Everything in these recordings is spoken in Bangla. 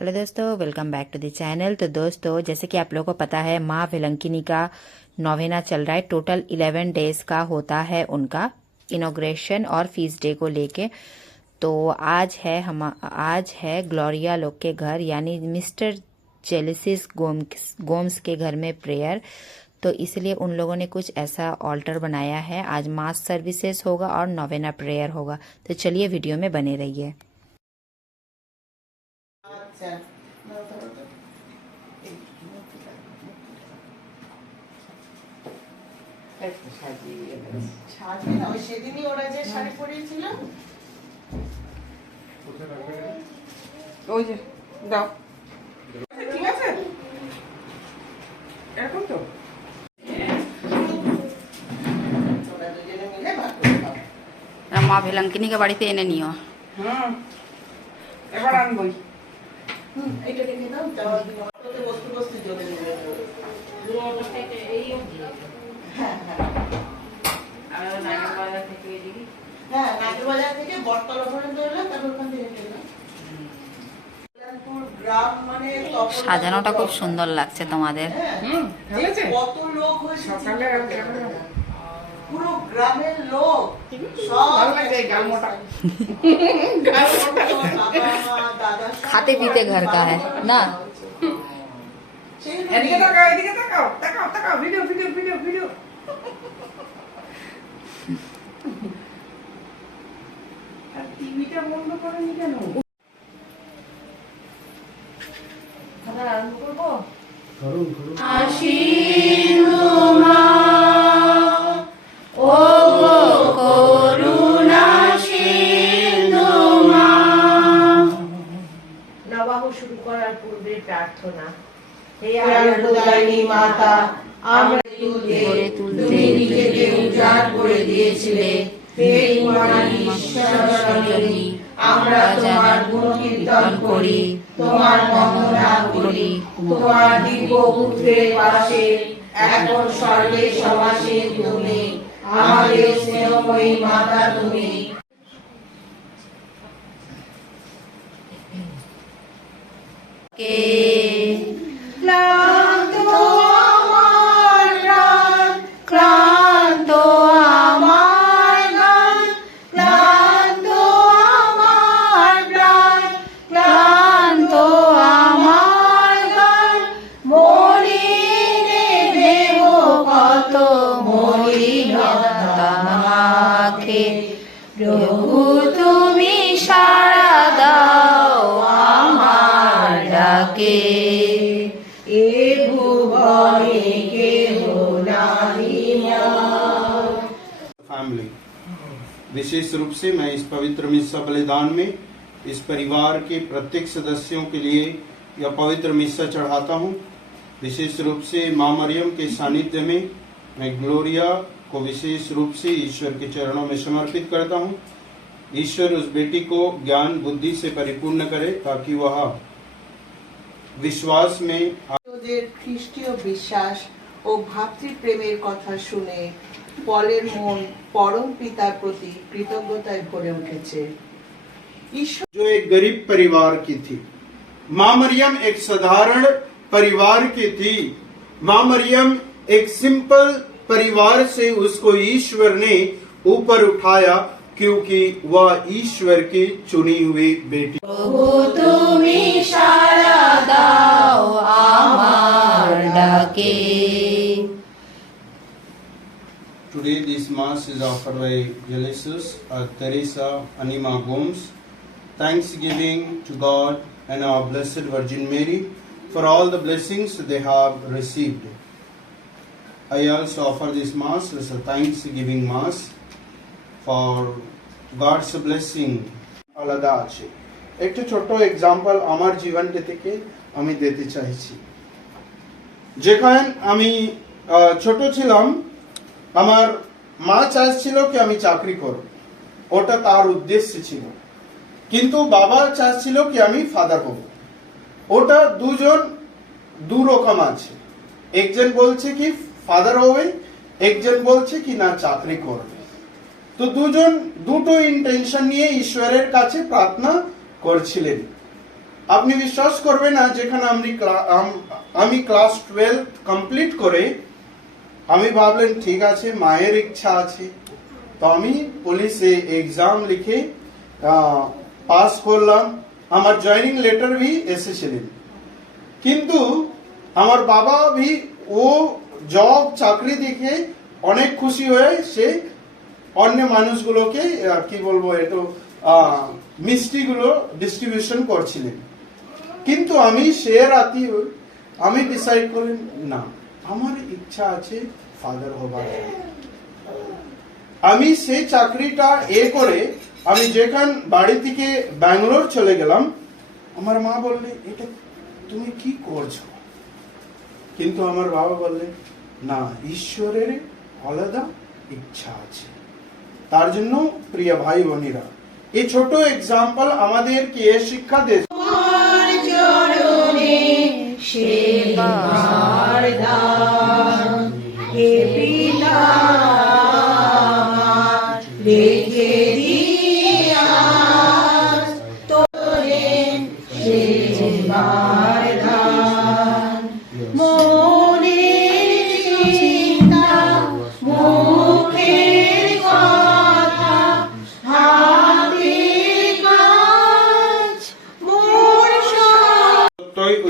हेलो दोस्तों, welcome back to the channel. तो दोस्तों, जैसे कि आप लोगों को पता है, माँ विलंकिनी का नौवेना चल रहा है। टोटल 11 डेज का होता है उनका इनॉग्रेशन और फीस डे को लेके। तो आज है ग्लोरिया लोग के घर यानी मिस्टर जेलिसिस गोम्स के घर में प्रेयर। तो इसलिए उन लोगों ने कुछ ऐसा ऑल्टर बनाया है। आज मास सर्विसेज होगा और नौवेना प्रेयर होगा। तो चलिए वीडियो में बने रहिए। সেদিনই ওরা যে শাড়ি পরিয়েছিল ওই যে দাও, ঠিক আছে এরকম তো মা ভিলঙ্কিনীকে বাড়িতে এনে নিও। এবার আনবই। এইটা রেখে দাও, যাওয়ার দিন বস্তু বস্তু জলে নেবে। হ্যাঁ নাগের বাজার থেকে বটতলা পর্যন্ত এলো, তারপর ওখান থেকে গ্রাম মানে সাজানোটা খুব সুন্দর লাগছে তোমাদের। কত লোক হয়েছে সকালে, পুরো গ্রামের লোক সব खाते पीते घर का है ना। এদিকে তাকাও, এদিকে তাকাও, তাকাও তাকাও, ভিডিও ভিডিও ভিডিও ভিডিও। আর টিভিটা বন্ধ করেনি কেন? খাবার আরম্ভ করবো? করুন করুন। শুরু করার পূর্বে প্রার্থনা। হে আলোকদায়িনী মাতা, আমরা তুলতে নিজেকে উজাড় করে দিয়েছিলে। হে কুমারী ঈশ্বরস্বরূপিণী, আমরা তোমার গুণকীর্তন করি, তোমার বন্দনা করি। তোমার দিব্য পুত্রের পাশে এখন স্বর্গে সমাসীন তুমি, আমাদের স্নেহময়ী মাতা তুমি। ক্লান্ত আমার প্রাণ, ক্লান্ত আমার গান, ক্লান্ত আমার প্রাণ, ক্লান্ত আমার গান। মলিনে দেব কত মলিনতা মাখে, প্রভু তুমি সাড়া দাও আমার ডাকে। फैमिली, विशेष रूप से मैं इस पवित्र मिस्सा बलिदान में इस परिवार के प्रत्येक सदस्यों के लिए यह पवित्र मिस्सा चढ़ाता हूँ। विशेष रूप से माँ मरियम के सानिध्य में मैं ग्लोरिया को विशेष रूप से ईश्वर के चरणों में समर्पित करता हूँ। ईश्वर उस बेटी को ज्ञान बुद्धि से परिपूर्ण करे ताकि वह विश्वास में খ্রিস্টীয় বিশ্বাস ও ভাতৃপ্রেমের কথা শুনে পলের মন পরম পিতার প্রতি কৃতজ্ঞতায় ভরে উঠেছে। जो एक गरीब परिवार की थी, माँ मरियम एक साधारण परिवार की थी। माँ मरियम एक सिंपल परिवार से उसको ईश्वर ने ऊपर उठाया क्योंकि वह ईश्वर की चुनी हुई बेटी। प्रभु तुमी साड़ा दाओ आमार डाके। Today this mass is offered by Gelasius, Teresa, Anima Gomes. Thanksgiving to God and our Blessed Virgin Mary for all the blessings they have received. I also offer this mass as a Thanksgiving mass for God's blessing. আলাদা আছে। একটু ছোট এক্সাম্পল আমার জীবনটা থেকে আমি দিতে চাইছি। যেখানে আমি ছোট ছিলাম, আমার মা চাচ্ছিল কি আমি চাকরি করব, ওটা তার উদ্দেশ্য ছিল। কিন্তু বাবা চাচ্ছিল কি আমি ফাদার হব। ওটা দু রকম আছে। একজন বলছে কি ফাদার হবে, একজন বলছে কি না চাকরি করবে। তো দুটো ইন্টেনশন নিয়ে ঈশ্বরের কাছে প্রার্থনা করছিলেন। আপনি বিশ্বাস করবেন না, যেখানে আমি ক্লাস 12 কমপ্লিট করে আমি ভাবলেন ঠিক আছে, মায়ের ইচ্ছা আছে, তো আমি পুলিশে এক্সাম লিখে পাস করলাম। আমার জয়নিং লেটার भी এসেছিলেন, কিন্তু আমার বাবা भी ও জব চাকরি দেখে অনেক খুশি হয়ে সে অন্য মানুষগুলোকে কি বলবো একটু মিষ্টিগুলো ডিস্ট্রিবিউশন করছিলেন। কিন্তু আমি সে রাতি আমি ডিসাইড করলাম না, আমার ইচ্ছা আছে ফাদার হবার। আমি সেই চাকরিটা করে আমি যেখান বাড়ি থেকে ব্যাঙ্গালোর চলে গেলাম, আমার মা বললে এটা তুমি কি করছো, কিন্তু আমার বাবা বললেন না, ঈশ্বরের আলাদা ইচ্ছা আছে। তার জন্য প্রিয় ভাই বোনেরা, এই ছোট এক্সাম্পল আমাদেরকে শিক্ষা দেয়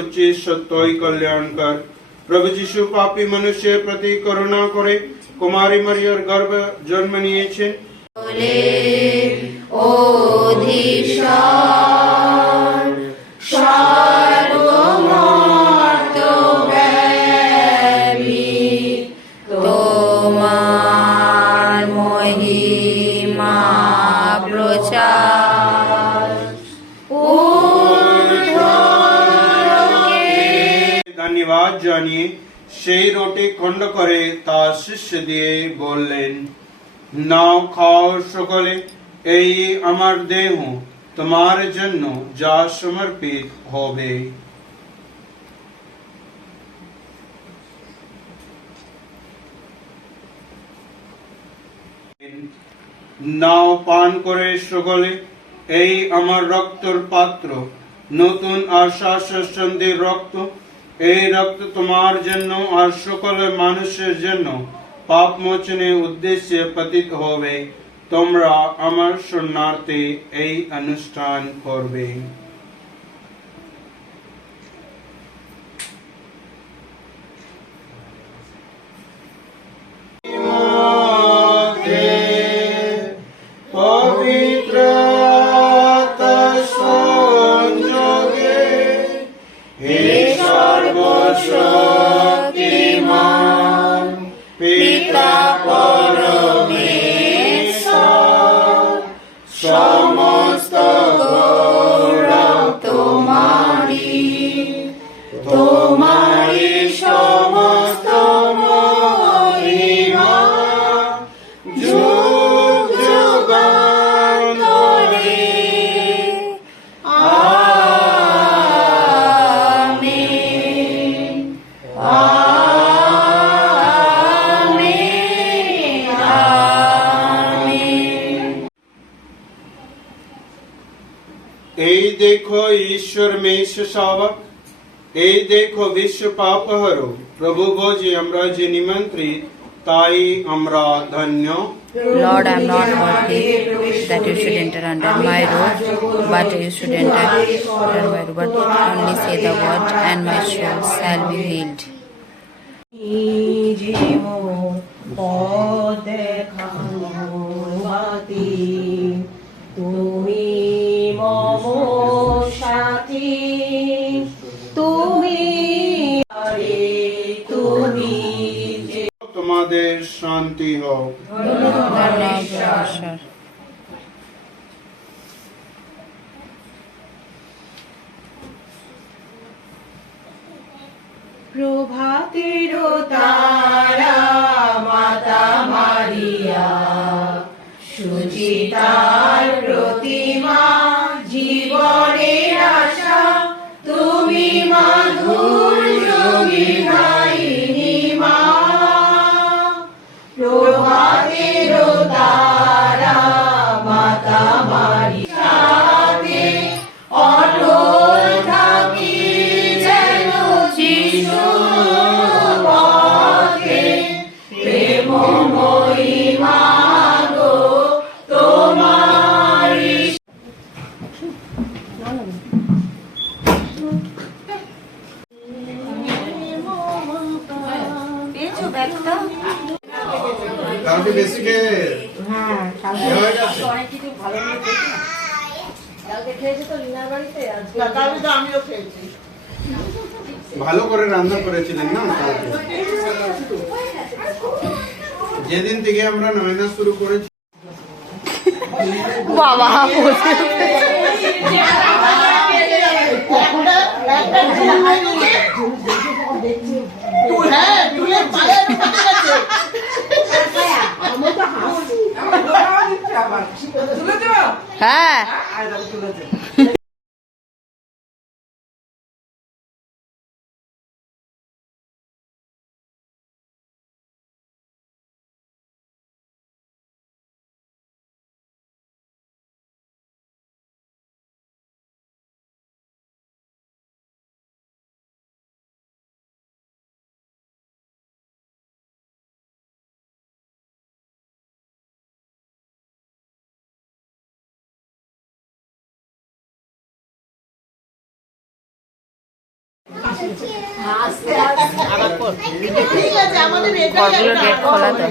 উচিত সত্যই কল্যাণকর। প্রভু যিশু পাপী মানুষের প্রতি করুণা করে কুমারী মারিয়ার গর্ভে জন্ম নিয়েছেন। তোমার মহিমা প্রচার ধন্যবাদ জানিয়ে সেই রুটি খণ্ড করে তার শিষ্য দিয়ে বললেন, নাও খাও সকলে, এই আমার দেহ তোমার জন্য যা সমর্পিত হবে। নাও পান করে সকলে, এই আমার রক্তের পাত্র, নতুন আর শাশ্বতের রক্ত। এই রক্ত তোমার জন্য আর সকল মানুষের জন্য পাপ মোচনের উদ্দেশ্যে পতিত হবে। তোমরা আমার শরণার্থে এই অনুষ্ঠান করবে। এই দেখো ঈশ্বর মেষ শাবক, এই দেখো বিশ্ব পাপহর প্রভু বোঝে আমরা যে নিমন্ত্রিত, তাই আমরা ধন্য। Lord, I am not worthy that you should enter under my roof, but you should enter under my roof. But only say the word, and my soul shall be healed. তুমি মম সাথী, তুমি তুমি তোমাদের শান্তি হোক। প্রভাতের তারা মাতা মারিয়া, সুচিতার প্রতিমা, জীবনের আশা, তুমি মাধুর্য বিধায়িনী মা। প্রভাতের তারা মাতা মারিয়া, অটল একটু বেশি খেয়ে হ্যাঁ ইয়ে হয়ে গেছে। অনেক কিছু ভালো করে দেখি না। কালকে খেয়েছে তো লিনার বাড়িতে আজকে না, কালকে তো আমিও খেয়েছি। ভালো করে রান্না করেছিলেন না কালকে। যেদিন থেকে আমরা নয়না শুরু করেছি বাবা বসে হ্যাঁ, টুলের পায়ের উপরে গেছে। হ্যাঁ ঠিক আছে, আমাদের এটাই ঘরগুলো একটা গেট খোলা তো